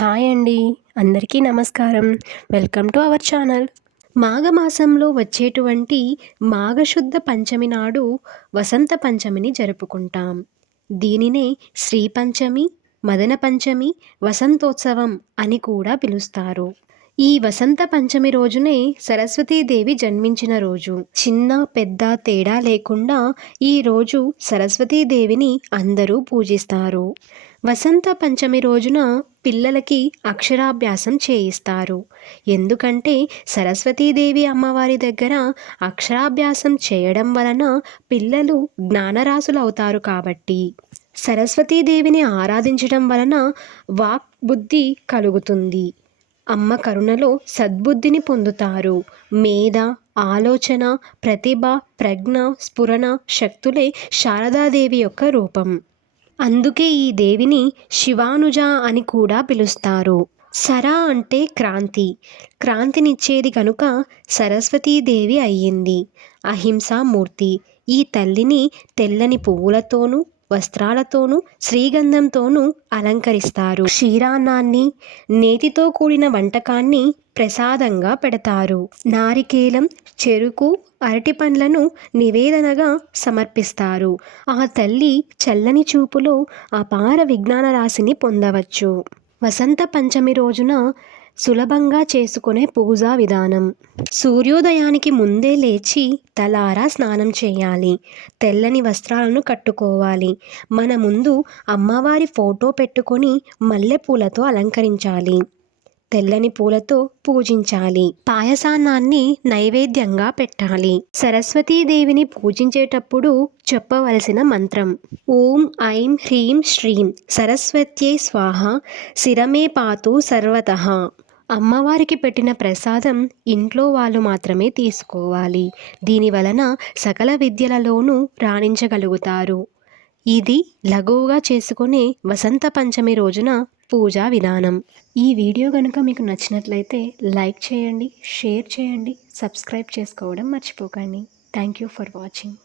Hi అండి. అందరికీ నమస్కారం. Welcome to our channel. మాఘమాసంలో వచ్చేటువంటి మాఘశుద్ధ పంచమి నాడు వసంత పంచమిని జరుపుకుంటాం. దీనినే శ్రీ పంచమి, మదన పంచమి, వసంతోత్సవం అని కూడా పిలుస్తారు. ఈ వసంత పంచమి రోజునే సరస్వతీదేవి జన్మించిన రోజు. చిన్న పెద్ద తేడా లేకుండా ఈ రోజు సరస్వతీదేవిని అందరూ పూజిస్తారు. వసంత పంచమి రోజున పిల్లలకి అక్షరాభ్యాసం చేయిస్తారు. ఎందుకంటే సరస్వతీదేవి అమ్మవారి దగ్గర అక్షరాభ్యాసం చేయడం వలన పిల్లలు జ్ఞానరాశులవుతారు కాబట్టి. సరస్వతీదేవిని ఆరాధించడం వలన వాక్ బుద్ధి కలుగుతుంది. అమ్మ కరుణలో సద్బుద్ధిని పొందుతారు. మేధ, ఆలోచన, ప్రతిభ, ప్రజ్ఞ, స్ఫురణ శక్తులే శారదాదేవి యొక్క రూపం. అందుకే ఈ దేవిని శివానుజ అని కూడా పిలుస్తారు. సర అంటే క్రాంతి, క్రాంతినిచ్చేది కనుక సరస్వతీదేవి అయ్యింది. అహింసామూర్తి. ఈ తల్లిని తెల్లని పువ్వులతోనూ వస్త్రాలతోనూ శ్రీగంధంతోనూ అలంకరిస్తారు. క్షీరాన్నాన్ని, నేతితో కూడిన వంటకాన్ని ప్రసాదంగా పెడతారు. నారికేలం, చెరుకు, అరటి పండ్లను నివేదనగా సమర్పిస్తారు. ఆ తల్లి చల్లని చూపులో అపార విజ్ఞాన రాశిని పొందవచ్చు. వసంత పంచమి రోజున సులభంగా చేసుకునే పూజా విధానం. సూర్యోదయానికి ముందే లేచి తలారా స్నానం చేయాలి. తెల్లని వస్త్రాలను కట్టుకోవాలి. మన ముందు అమ్మవారి ఫోటో పెట్టుకొని మల్లెపూలతో అలంకరించాలి. తెల్లని పూలతో పూజించాలి. పాయసాన్నాన్ని నైవేద్యంగా పెట్టాలి. సరస్వతీదేవిని పూజించేటప్పుడు చెప్పవలసిన మంత్రం: ఓం ఐం హ్రీం శ్రీం సరస్వత్యై స్వాహ శిరమే పాతు సర్వతః. అమ్మవారికి పెట్టిన ప్రసాదం ఇంట్లో వాళ్ళు మాత్రమే తీసుకోవాలి. దీనివలన సకల విద్యలలోనూ రాణించగలుగుతారు. ఇది లఘువుగా చేసుకునే వసంత పంచమి రోజున పూజా విధానం. ఈ వీడియో కనుక మీకు నచ్చినట్లయితే లైక్ చేయండి, షేర్ చేయండి, సబ్స్క్రైబ్ చేసుకోవడం మర్చిపోకండి. Thank you for watching.